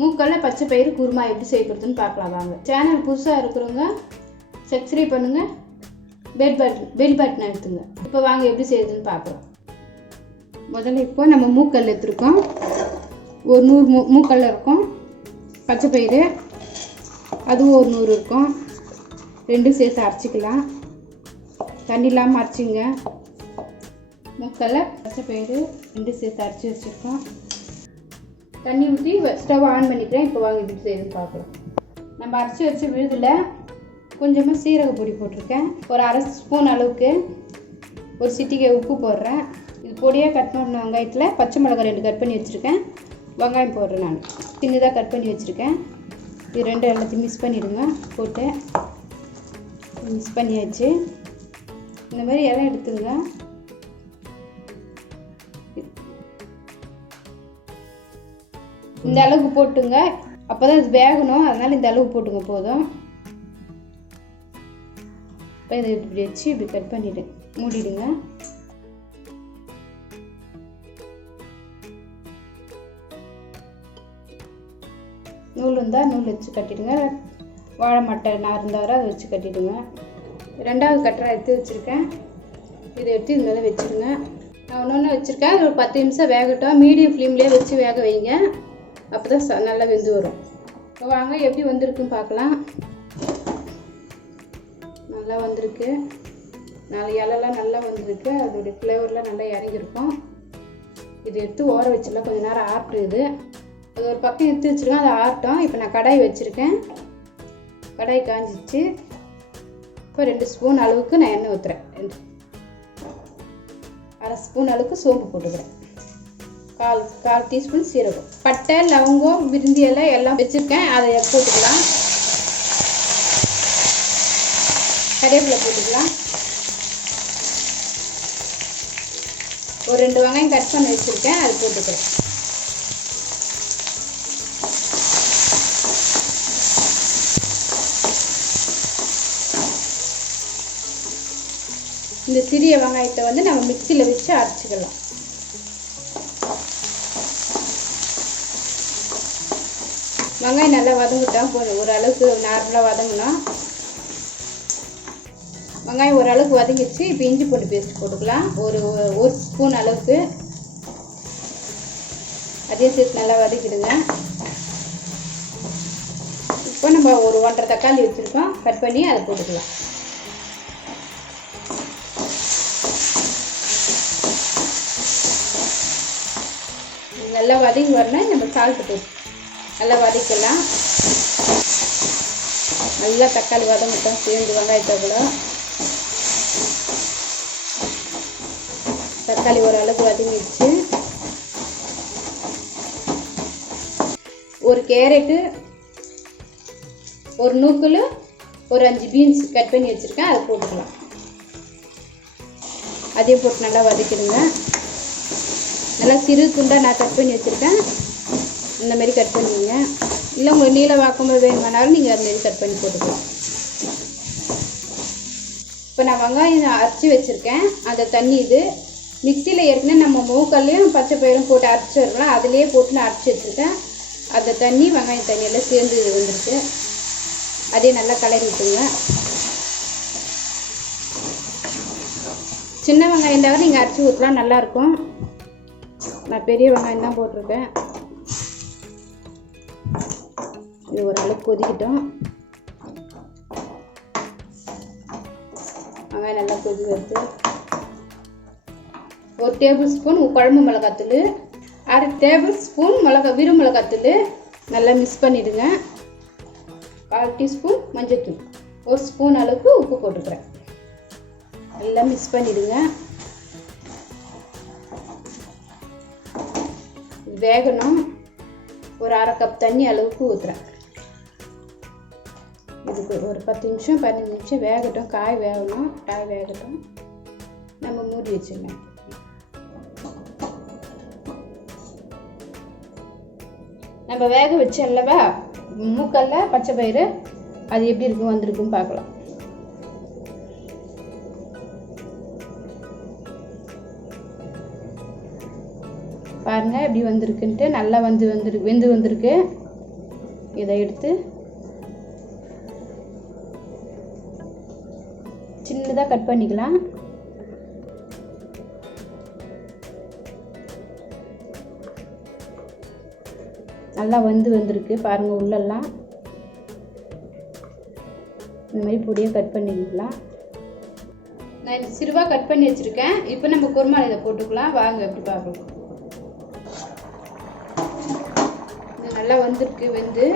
மூக்கல்ல பச்சை பயிறு குருமா எப்படி செய்யப்படுதுன்னு பார்க்கலாம் வாங்க. சேனல் புதுசாக இருக்கிறவங்க சப்ஸ்கிரைப் பண்ணுங்கள், பெல் பட்டன் எடுத்துங்க. இப்போ வாங்க எப்படி செய்யுதுன்னு பார்க்குறோம். முதல்ல இப்போ நம்ம மூக்கல் எடுத்துருக்கோம். ஒரு 100 மூக்கல்ல இருக்கும். பச்சை பயிறு அதுவும் ஒரு 100 இருக்கும். ரெண்டும் சேர்த்து அரைச்சிக்கலாம். தண்ணி இல்லாமல் அரைச்சிங்க. மூக்கல்ல பச்சை பயிறு ரெண்டும் சேர்த்து அரைச்சி வச்சுருக்கோம். தண்ணி ஊற்றி ஸ்டவ் ஆன் பண்ணிக்கிறேன். இப்போ வாங்க இப்படி செய்யுதுன்னு பார்க்கலாம். நம்ம அரைச்சி வச்ச விழுதில் கொஞ்சமாக சீரக பொடி போட்டிருக்கேன். ஒரு அரை ஸ்பூன் அளவுக்கு ஒரு சிட்டிகை உப்பு போடுறேன். இது பொடியாக கட் பண்ண வெங்காயத்தில் பச்சை மிளகாய் 2 கட் பண்ணி வச்சுருக்கேன். வெங்காயம் போடுறேன். நான் சின்னதாக கட் பண்ணி வச்சுருக்கேன். இது ரெண்டும் எல்லாத்தையும் மிக்ஸ் பண்ணிவிடுங்க. போட்டு மிக்ஸ் பண்ணியாச்சு. இந்த மாதிரி எல்லாம் எடுத்துங்க. இந்த அளவுக்கு போட்டுங்க. அப்போ தான் இது வேகணும். அதனால் இந்த அளவுக்கு போட்டுங்க போதும். இப்போ இதை இப்படி வச்சு இப்படி கட் பண்ணிவிடு மூடிடுங்க. நூல் இருந்தால் நூல் வச்சு கட்டிடுங்க. வாழை மட்டை நார் இருந்தால் அதை வச்சு கட்டிடுங்க. 2வது கட்டரை எடுத்து வச்சுருக்கேன். இதை எடுத்து இது மேலே வச்சுருங்க. நான் ஒன்று வச்சுருக்கேன். ஒரு 10 நிமிஷம் வேகட்டும். மீடியம் ஃப்ளேம்லேயே வச்சு வேக வைங்க. அப்போ தான் நல்லா வெந்து வரும். இப்போ வாங்க எப்படி வந்திருக்குன்னு பார்க்கலாம். நல்லா வந்திருக்கு. 4 இலைலாம் நல்லா வந்திருக்கு. அதோடைய ஃப்ளேவர்லாம் நல்லா இறங்கியிருக்கும். இது எடுத்து ஊற வச்சிடலாம். கொஞ்சம் நேரம் ஆட்டுது. அது ஒரு பக்கம் எடுத்து வச்சுருக்கேன். அதை ஆட்டும். இப்போ நான் கடாய் வச்சுருக்கேன். கடாய் காஞ்சிச்சு. இப்போ 2 ஸ்பூன் அளவுக்கு நான் எண்ணெய் ஊற்றுறேன். 1/2 ஸ்பூன் அளவுக்கு சோம்பு போட்டுக்கிறேன். கால் டீஸ்பூன் சீரகம், பட்டை, லவங்கம், பிரிந்தி இலை எல்லாம் வச்சுருக்கேன். அதை போட்டுக்கலாம். கறிவேப்பிலை போட்டுக்கலாம். ஒரு 2 வெங்காயம் கட் பண்ணி வச்சுருக்கேன். அது போட்டுக்கிறேன். இந்த சிறிய வெங்காயத்தை வந்து நம்ம மிக்சியில் வச்சு அரைச்சிக்கலாம். வெங்காயம் நல்லா வதங்கிட்டால் போதும். ஓரளவுக்கு நார்மலாக வதங்கணும். வெங்காயம் ஓரளவுக்கு வதங்கிடுச்சு. இப்போ இஞ்சி பூண்டு பேஸ்ட் போட்டுக்கலாம். ஒரு ஸ்பூன் அளவுக்கு. அதே சேர்த்து நல்லா வதக்கிடுங்க. இப்போ நம்ம ஒரு 1.5 தக்காளி வச்சுருக்கோம். கட் பண்ணி அதை போட்டுக்கலாம். நல்லா வதங்கி வரணும். நம்ம சால்ட் போட்டு நல்லா வதக்கலாம். நல்லா தக்காளி வதங்கட்டும் சேர்ந்து வெங்காயத்தை கூட. தக்காளி ஓரளவுக்கு வதங்கிடுச்சு. ஒரு கேரட்டு, ஒரு நூக்கல், ஒரு 5 பீன்ஸ் கட் பண்ணி வச்சுருக்கேன். அதை போட்டுக்கலாம். அதையும் போட்டு நல்லா வதக்கிடுங்க. நல்லா சிறு துண்டாக நான் கட் பண்ணி வச்சுருக்கேன். இந்த மாதிரி கட் பண்ணிங்க. இல்லை உங்களுக்கு நீள வாக்கும்போது வேணுமானாலும் நீங்கள் அதுமாரி கட் பண்ணி போட்டுக்கலாம். இப்போ நான் வெங்காயம் அரைச்சி வச்சுருக்கேன். அந்த தண்ணி இது மிக்சியில் ஏற்கனவே நம்ம மூக்கல்லையும் பச்சை பயிரும் போட்டு அரைச்சி வரலாம். அதிலேயே போட்டு நான் அரைச்சி வச்சுருக்கேன். அந்த தண்ணி வெங்காயம் தண்ணியெல்லாம் சேர்ந்து இது வந்துருக்கு. அதே நல்லா கலரி விட்டுங்க. சின்ன வெங்காயம் தவிர நீங்கள் அரைச்சி ஊற்றலாம், நல்லாயிருக்கும். நான் பெரிய வெங்காயம் தான் போட்டிருக்கேன். இது ஓரளவுக்கு கொதிக்கிட்டோம். வெங்காயம் நல்லா கொதி வருது. 1 டேபிள் ஸ்பூன் குழம்பு மிளகாத்தூள், 1/2 டேபிள் ஸ்பூன் வெறும் மிளகாத்தூள் நல்லா மிக்ஸ் பண்ணிவிடுங்க. 1/4 டீஸ்பூன் மஞ்சள்தூள், 1 ஸ்பூன் அளவுக்கு உப்பு போட்டுக்கிறேன். நல்லா மிக்ஸ் பண்ணிவிடுங்க. வேகணும். ஒரு 1/2 கப் தண்ணி அளவுக்கு ஊற்றுறேன். இதுக்கு ஒரு 10 நிமிஷம் 15 நிமிஷம் வேகட்டும். காய் வேகணும். காய் வேகட்டும். நம்ம மூடி வச்சுக்கலாம். நம்ம வேக வச்சு அல்லவா மூக்கல்ல பச்சை பயிறு, அது எப்படி இருக்கும் வந்திருக்குன்னு பார்க்கலாம். பாருங்கள் எப்படி வந்திருக்குன்ட்டு. நல்லா வெந்து வந்திருக்கு. இதை எடுத்து சின்னதாக கட் பண்ணிக்கலாம். நல்லா வந்திருக்கு பாருங்கள். உள்ளெல்லாம் இந்த மாதிரி பொடியாக கட் பண்ணிக்கலாம். நான் இது சிறுவாக கட் பண்ணி வச்சுருக்கேன். இப்போ நம்ம குருமாவில் இதை போட்டுக்கலாம். வாங்க எப்படி பார்க்கலாம். இது நல்லா வந்திருக்கு வெந்து.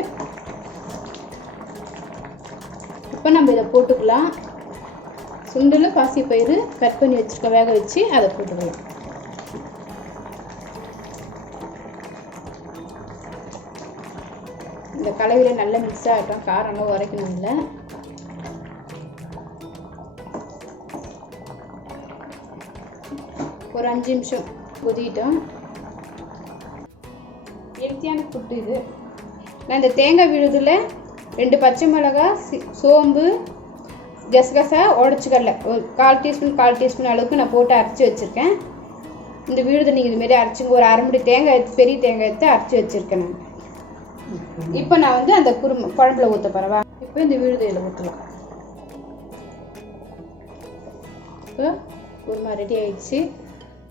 இப்போ நம்ம இதை போட்டுக்கலாம். சுண்டல் பாசிப்பயிறு கட் பண்ணி வச்சுருக்க வேக வச்சு அதை போட்டுக்கலாம். இந்த கலவையில் நல்லா மிக்ஸ் ஆகிட்டோம். காரம்லாம் உரைக்கணும் இல்லை. ஒரு 5 நிமிஷம் கொதிக்கிட்டோம். ஹெல்த்தியான ஃபுட்டு இது. நான் இந்த தேங்காய் விழுதில் 2 பச்சை மிளகாய், சோம்பு, கசகசா, உடச்சிக்கடலை ஒரு 1/4 டீஸ்பூன் அளவுக்கு நான் போட்டு அரைச்சி வச்சுருக்கேன். இந்த விழுதை நீங்கள் இதுமாரி அரைச்சிங்க. ஒரு அரை முடி தேங்காய் எடுத்து பெரிய தேங்காய் எடுத்து அரைச்சி வச்சுருக்கேன் நான். இப்போ நான் வந்து அந்த குழம்புல ஊற்ற போகிறேன். இப்போ இந்த விழுதையில் ஊற்றலாம். இப்போ குருமா ரெடி ஆயிடுச்சு.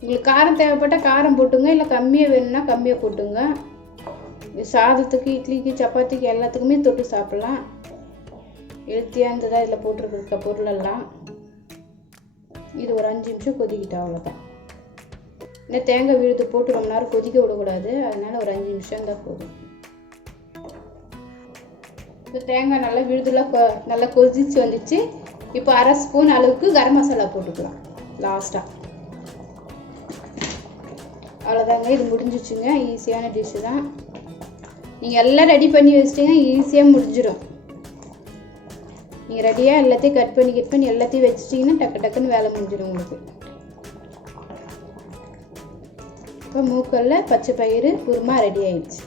உங்களுக்கு காரம் தேவைப்பட்டால் காரம் போட்டுங்க, இல்லை கம்மியாக வேணும்னா கம்மியாக போட்டுங்க. சாதத்துக்கு, இட்லிக்கு, சப்பாத்திக்கு எல்லாத்துக்குமே தொட்டு சாப்பிட்லாம். ஹெல்த்தியாக இருந்ததாக இதில் போட்டிருக்க பொருளெல்லாம். இது ஒரு 5 நிமிஷம் கொதிக்கிட்டோம், அவ்வளோதான். இன்னும் தேங்காய் விழுது போட்டு ரொம்ப நேரம் கொதிக்க விடக்கூடாது. அதனால் ஒரு 5 நிமிஷம் தான் போதும். இப்போ தேங்காய் நல்லா விழுதுலாம் நல்லா கொதிச்சு வந்துச்சு. இப்போ 1/2 ஸ்பூன் அளவுக்கு கரம் மசாலா போட்டுக்கலாம் லாஸ்ட்டாக. அவ்வளோதாங்க, இது முடிஞ்சிச்சுங்க. ஈஸியான டிஷ்ஷு தான். நீங்கள் எல்லாம் ரெடி பண்ணி வச்சிட்டிங்க, ஈஸியாக முடிஞ்சிடும். நீங்கள் ரெடியாக எல்லாத்தையும் கட் பண்ணி எல்லாத்தையும் வச்சிட்டிங்கன்னா டக்குன்னு வேலை முடிஞ்சிடும் உங்களுக்கு. இப்போ மூக்கல்ல பச்சை பயிறு குருமா ரெடி ஆயிடுச்சு.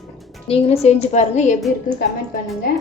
நீங்களும் செஞ்சு பாருங்கள். எப்படி இருக்குன்னு கமெண்ட் பண்ணுங்கள்.